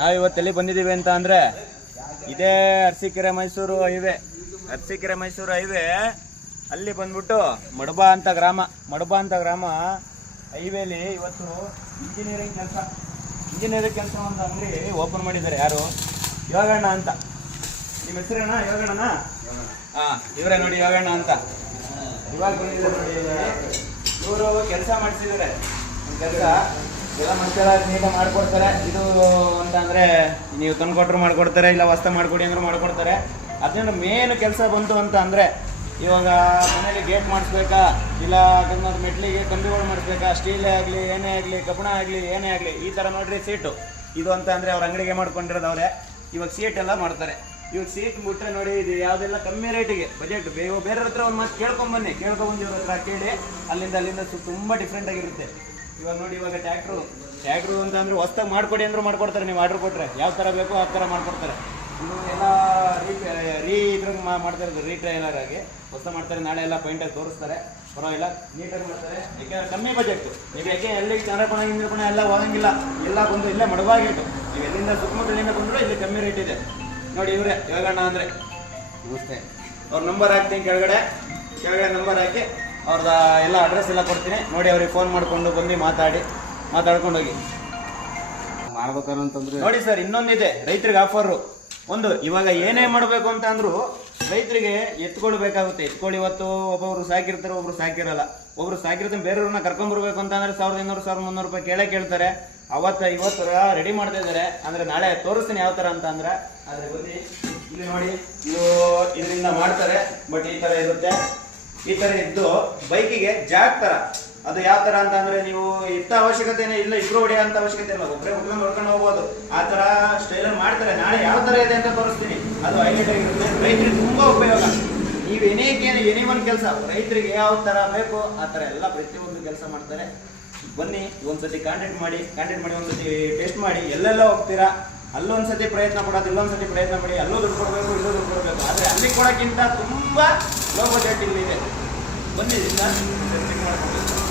ನಾವಿವತ್ತೆಲ್ಲಿ ಬಂದಿದ್ದೀವಿ ಅಂತ ಅಂದರೆ ಇದೇ ಅರಸೀಕೆರೆ ಮೈಸೂರು ಹೈವೇ ಅಲ್ಲಿ ಬಂದ್ಬಿಟ್ಟು ಮಡಬ ಅಂತ ಗ್ರಾಮ ಹೈವೇಲಿ ಇವತ್ತು ಇಂಜಿನಿಯರಿಂಗ್ ಕೆಲಸ ಒಂದು ಅಂಗಡಿ ಓಪನ್ ಮಾಡಿದ್ದಾರೆ. ಯಾರು? ಯೋಗಣ್ಣ ಅಂತ. ನಿಮ್ಮ ಹೆಸರೇನ? ಯೋಗಣ್ಣನ? ಹಾಂ, ಇವರೇ ನೋಡಿ, ಯೋಗಣ್ಣ ಅಂತ. ಇವಾಗ ಬಂದಿದ್ದಾರೆ ನೋಡಿ. ಇವರು ಕೆಲಸ ಮಾಡಿಸಿದ್ದಾರೆ. ಕೆಲಸ ಎಲ್ಲ ಮನುಷ್ಯರ ನೀಟಾಗಿ ಮಾಡಿಕೊಡ್ತಾರೆ. ಇದು ಅಂತಂದರೆ ನೀವು ತಂದುಕೊಟ್ರು ಮಾಡಿಕೊಡ್ತಾರೆ, ಇಲ್ಲ ವಸ್ತು ಮಾಡಿಕೊಡಿ ಅಂದರೂ ಮಾಡಿಕೊಡ್ತಾರೆ. ಅದರಿಂದ ಮೇನ್ ಕೆಲಸ ಬಂತು ಅಂತ ಅಂದರೆ ಇವಾಗ ಮನೇಲಿ ಗೇಟ್ ಮಾಡಿಸ್ಬೇಕಾ, ಇಲ್ಲ ಅದನ್ನ ಮೆಟ್ಲಿಗೆ ಕಂಬಿಗಳು ಮಾಡಿಸ್ಬೇಕಾ, ಸ್ಟೀಲೇ ಆಗಲಿ ಏನೇ ಆಗಲಿ ಕಬ್ಬಣ ಆಗಲಿ ಏನೇ ಆಗಲಿ, ಈ ಥರ ನೋಡ್ರಿ ಸೀಟು ಇದು ಅಂತ ಅಂದರೆ ಅವ್ರ ಅಂಗಡಿಗೆ ಮಾಡ್ಕೊಂಡಿರೋದವ್ರೆ. ಇವಾಗ ಸೀಟ್ ಎಲ್ಲ ಮಾಡ್ತಾರೆ. ಇವಾಗ ಸೀಟ್ ಬಿಟ್ಟರೆ ನೋಡಿ, ಇದು ಯಾವುದೆಲ್ಲ ಕಮ್ಮಿ ರೇಟಿಗೆ ಬಜೆಟ್. ಬೇರೆ ಹತ್ರ ಒಂದು ಮಾತು ಕೇಳ್ಕೊಂಬಂದು ಇವ್ರ ಹತ್ರ ಕೇಳಿ ಅಲ್ಲಿಂದ ತುಂಬ ಡಿಫ್ರೆಂಟ್ ಆಗಿರುತ್ತೆ. ಇವಾಗ ನೋಡಿ, ಇವಾಗ ಟ್ಯಾಕ್ಟ್ರು ಅಂತ ಅಂದರೆ ಹೊಸ್ದಾಗಿ ಮಾಡಿಕೊಡಿ ಅಂದರೂ ಮಾಡಿಕೊಡ್ತಾರೆ. ನೀವು ಆರ್ಡ್ರ್ ಕೊಟ್ಟರೆ ಯಾವ ಥರ ಬೇಕೋ ಆ ಥರ ಮಾಡಿಕೊಡ್ತಾರೆ. ಇದು ಎಲ್ಲ ಇದ್ರಂಗೆ ಮಾಡ್ತಾ ಇರೋದು, ರೀಟ್ರೈಲರ್ ಆಗಿ ಹೊಸ ಮಾಡ್ತಾರೆ. ನಾಳೆ ಎಲ್ಲ ಪೈಂಟಾಗಿ ತೋರಿಸ್ತಾರೆ, ಪರವಾಗಿಲ್ಲ ನೀಟಾಗಿ ಮಾಡ್ತಾರೆ. ಯಾಕೆಂದರೆ ಕಮ್ಮಿ ಬಜೆಟ್. ನೀವು ಯಾಕೆ ಎಲ್ಲಿಗೆ ಚಂದ್ರಪಣ ಇಂದ್ರಪಣ ಎಲ್ಲ ಹೋಗಂಗಿಲ್ಲ, ಎಲ್ಲ ಬಂದು ಇಲ್ಲೇ ಮಡವಾಗಿಟ್ಟು ನೀವು ಎಲ್ಲಿಂದ ಸುತ್ತಮುತ್ತಲಿಂದ ಬಂದರೂ ಇಲ್ಲಿ ಕಮ್ಮಿ ರೇಟ್ ಇದೆ. ನೋಡಿ, ಇವರೇ ಯೋಗಣ್ಣ ಅಂದರೆ. ನಮಸ್ತೆ. ಅವ್ರ ನಂಬರ್ ಹಾಕ್ತೀನಿ ಕೆಳಗಡೆ ನಂಬರ್ ಹಾಕಿ ಅವ್ರದ್ದು ಎಲ್ಲ ಅಡ್ರೆಸ್ ಎಲ್ಲ ಕೊಡ್ತೀನಿ. ನೋಡಿ, ಅವ್ರಿಗೆ ಫೋನ್ ಮಾಡಿಕೊಂಡು ಬಂದು ಮಾತಾಡ್ಕೊಂಡು ಹೋಗಿ ಮಾಡ್ಬೇಕಂತಂದ್ರೆ. ನೋಡಿ ಸರ್, ಇನ್ನೊಂದಿದೆ ರೈತರಿಗೆ ಆಫರು. ಒಂದು ಇವಾಗ ಏನೇ ಮಾಡಬೇಕು ಅಂತ ಅಂದರೂ ರೈತರಿಗೆ ಎತ್ಕೊಳ್ಬೇಕಾಗುತ್ತೆ. ಇವತ್ತು ಒಬ್ಬೊಬ್ರು ಸಾಕಿರ್ತಾರೆ, ಒಬ್ರು ಸಾಕಿರಲ್ಲ. ಒಬ್ರು ಸಾಕಿರ್ತಾರೆ, ಬೇರೆಯವ್ರನ್ನ ಕರ್ಕೊಂಡ್ಬರ್ಬೇಕು ಅಂತ ಅಂದರೆ 1500 1300 ರೂಪಾಯಿ ಕೇಳ್ತಾರೆ. ಇವತ್ತು ರೆಡಿ ಮಾಡ್ತಾ ಇದ್ದಾರೆ. ಅಂದರೆ ನಾಳೆ ತೋರಿಸ್ತೀನಿ ಯಾವ ಥರ ಅಂತ ಅಂದರೆ. ಆದರೆ ಬನ್ನಿ, ಇಲ್ಲಿ ನೋಡಿ, ಇದರಿಂದ ಮಾಡ್ತಾರೆ. ಬಟ್ ಈ ಥರ ಇರುತ್ತೆ. ಈ ಥರ ಇದ್ದು ಬೈಕಿಗೆ ಜಾಕ್ ಥರ. ಅದು ಯಾವ ಥರ ಅಂತ ಅಂದರೆ, ನೀವು ಇತ್ತ ಅವಶ್ಯಕತೆನೇ ಇಲ್ಲ, ಇಬ್ಬರು ಹೊಡೆಯೋ ಅಂತ ಅವಶ್ಯಕತೆ ಇಲ್ಲ, ಒಬ್ಬರೇ ಹೊಡ್ಕೊಂಡು ಹೋಗ್ಬೋದು. ಆ ಥರ ಸ್ಟೈಲಲ್ಲಿ ಮಾಡ್ತಾರೆ. ನಾಳೆ ಯಾವ ಥರ ಇದೆ ಅಂತ ತೋರಿಸ್ತೀನಿ. ಅದು ಹೈಲೈಟ್ ಆಗಿರುತ್ತೆ. ರೈತರಿಗೆ ತುಂಬ ಉಪಯೋಗ. ನೀವು ಎನಿ ಒಂದು ಕೆಲಸ ರೈತರಿಗೆ ಯಾವ ಥರ ಬೇಕೋ ಆ ಥರ ಎಲ್ಲ ಪ್ರತಿಯೊಂದು ಕೆಲಸ ಮಾಡ್ತಾರೆ. ಬನ್ನಿ, ಒಂದ್ಸತಿ ಕಾಂಟ್ಯಾಕ್ಟ್ ಮಾಡಿ ಒಂದ್ಸತಿ ಟೆಸ್ಟ್ ಮಾಡಿ. ಎಲ್ಲೆಲ್ಲ ಹೋಗ್ತೀರಾ, ಅಲ್ಲೊಂದ್ಸತಿ ಪ್ರಯತ್ನ ಪಡೋದು, ಇಲ್ಲೊಂದ್ಸತಿ ಪ್ರಯತ್ನ ಪಡಿ. ಅಲ್ಲೂ ದುಡ್ಡು ಕೊಡಬೇಕು, ಇಲ್ಲೂ ದುಡ್ಡು ಕೊಡಬೇಕು. ಆದರೆ ಅಲ್ಲಿ ಕೊಡೋಕ್ಕಿಂತ ತುಂಬ ಲೋ ಬಜೆಟ್ ಇಲ್ಲಿದೆ. ಬನ್ನಿ, ಇದನ್ನ ಮಾಡ್ಕೊಂಡು